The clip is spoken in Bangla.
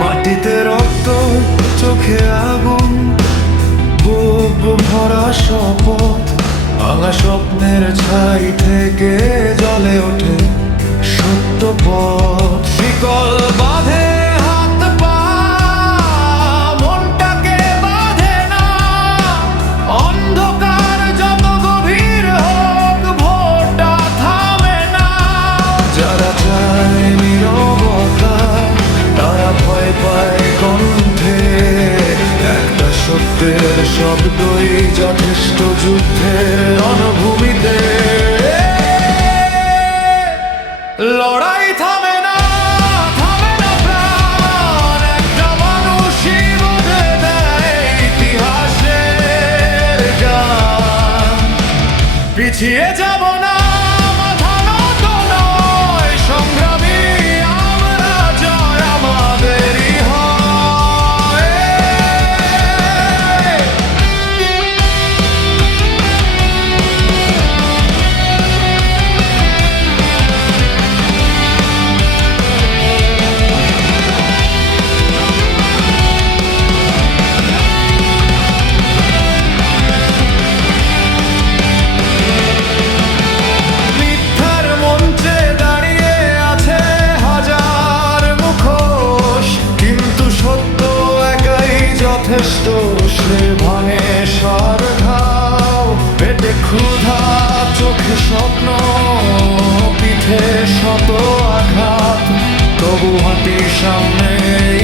মাটিতে রক্ত চোখে আ ভরা শপথ ভাঙা স্বপ্নের ছাই থেকে জলে ওঠে সত্য পথ। যুদ্ধের রণভূমিতে লড়াই থামে না থামে না প্রাণ। একটা মানুষই দেয় ইতিহাসের গান পিছিয়ে যাব না spieszonych